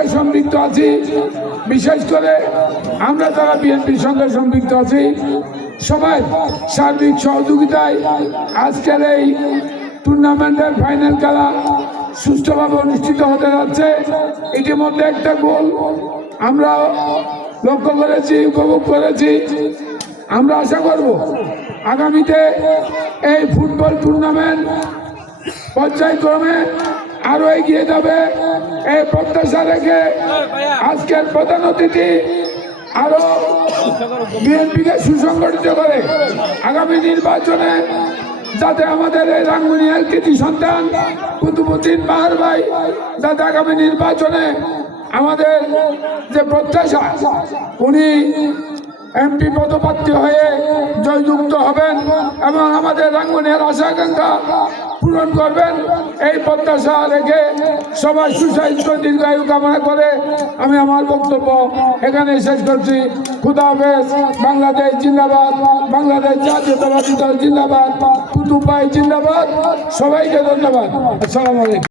সঙ্গে সম্পৃক্ত আছি, বিশেষ করে আমরা যারা বিএনপির সঙ্গে সম্পৃক্ত আছি সবাই সার্বিক সহযোগিতায় আজকের এই টুর্নামেন্টের ফাইনাল খেলা সুষ্ঠুভাবে অনুষ্ঠিত হতে যাচ্ছে। ইতিমধ্যে একটা গোল আমরা লক্ষ্য করেছি, উপভোগ করেছি। আমরা আশা করব আগামীতে এই ফুটবল টুর্নামেন্ট পর্যায়ক্রমে আরো এগিয়ে যাবে। এই প্রত্যাশা রেখে আজকের প্রধান অতিথি আরো বিএনপিকে সুসংগঠিত করে আগামী নির্বাচনে যাতে আমাদের এই রাঙ্গুনিয়ার কৃতি সন্তান কুতুবুদ্দিন বাহার ভাই যাতে আগামী নির্বাচনে আমাদের যে প্রত্যাশা উনি এমপি পদপ্রার্থী হয়ে জয়যুক্ত হবেন এবং আমাদের রাঙ্গুনিয়ার আশা আকাঙ্ক্ষা পূরণ করবেন, এই প্রত্যাশা রেখে সবাই সুস্বাস্থ্য দীর্ঘায়ু কামনা করে আমি আমার বক্তব্য এখানে শেষ করছি। খুদা হাফেজ। বাংলাদেশ জিন্দাবাদ, বাংলাদেশ জাতীয়তাবাদী দল জিন্দাবাদ, কুতুব ভাই জিন্দাবাদ। সবাইকে ধন্যবাদ। আসসালামু আলাইকুম।